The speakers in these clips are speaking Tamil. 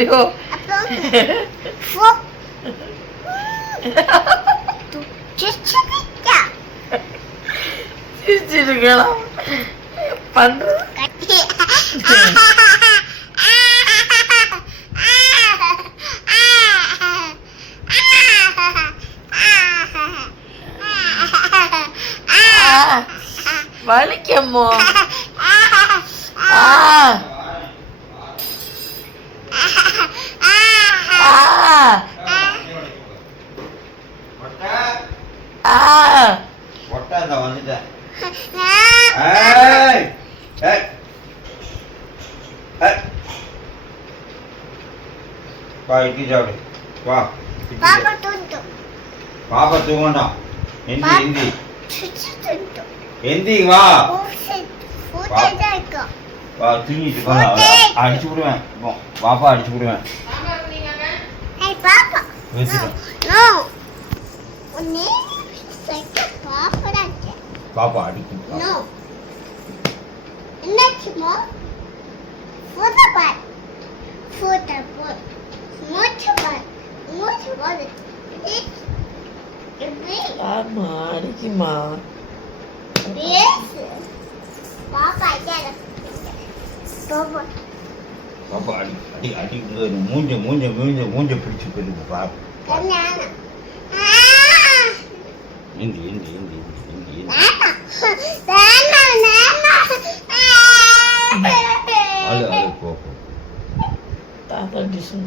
ஐயோ சிரிச்சிருக்கலாம் பண்றது வலிக்கம்மோ வந்துட்டேன் இட்லி சாப்பிடு வா பாப்பா தூங்கணும் எந்தி எந்தி எந்தி வா வா தூங்கிட்டு அடிச்சு விடுவேன் பாப்பா அடிச்சு விடுவேன் பாப்பா அடிக்கும் ஆமா அடிக்குமா பாப்பா அடி அடி அடி மூஞ்ச மூஞ்ச மூஞ்ச மூஞ்ச பிடிச்சு போயிருக்கு பாப்பா இந்தி இந்தி இந்தி இந்தி இந்தி அழு அழு போ தாத்தா டிசன்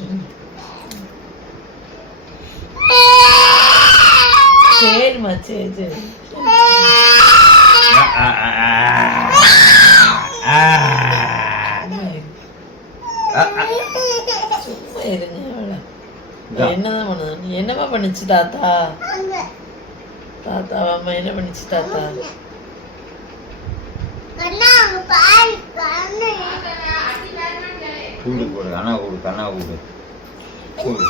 சரிம்மா சரி சரி சும்மா இருங்க என்னதான் பண்ணுது நீ என்னமா பண்ணுச்சு தாத்தா தாத்தா அம்மா என்ன பண்ணுச்சு தாத்தா கூடு போடு கண்ணா கூடு கண்ணா கூடு கூடு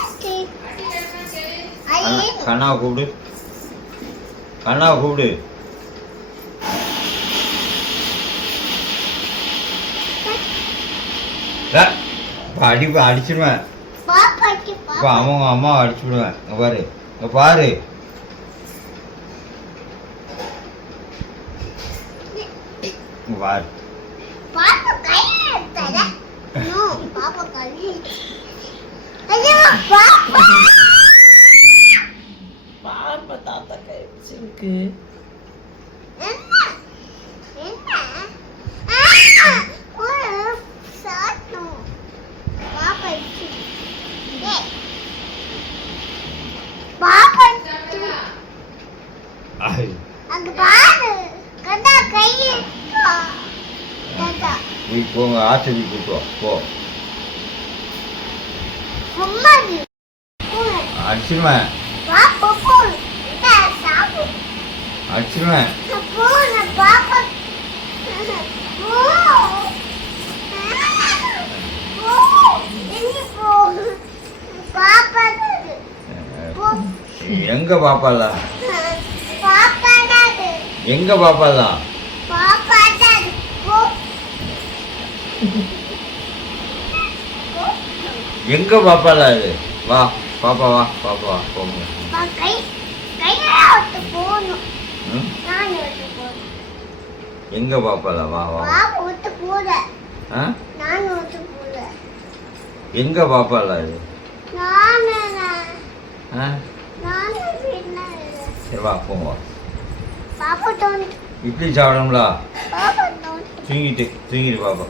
கண்ணா கூப்பிடு கண்ணா கூப்பிடு அடிப்ப அடிச்சிடுவேன் அவங்க அம்மாவை அடிச்சு விடுவேன் இங்க பாரு இங்க பாரு பாரு பாப்பா தாத்தா கை வச்சிருக்கு போங்க ஆச்சரி கூட்டு போ அடிச்சிருவேன் அடிச்சிருவேன் எங்க பாப்பாலா எங்க பாப்பாலா எங்க பாப்பாலா இது வா பாப்பா வா பாப்பா வா போங்க எங்க பாப்பாலா வா வா எங்க பாப்பாலா இது சரி வா போங்க இட்லி சாப்பிடணும்ல தூங்கிட்டு பாப்பா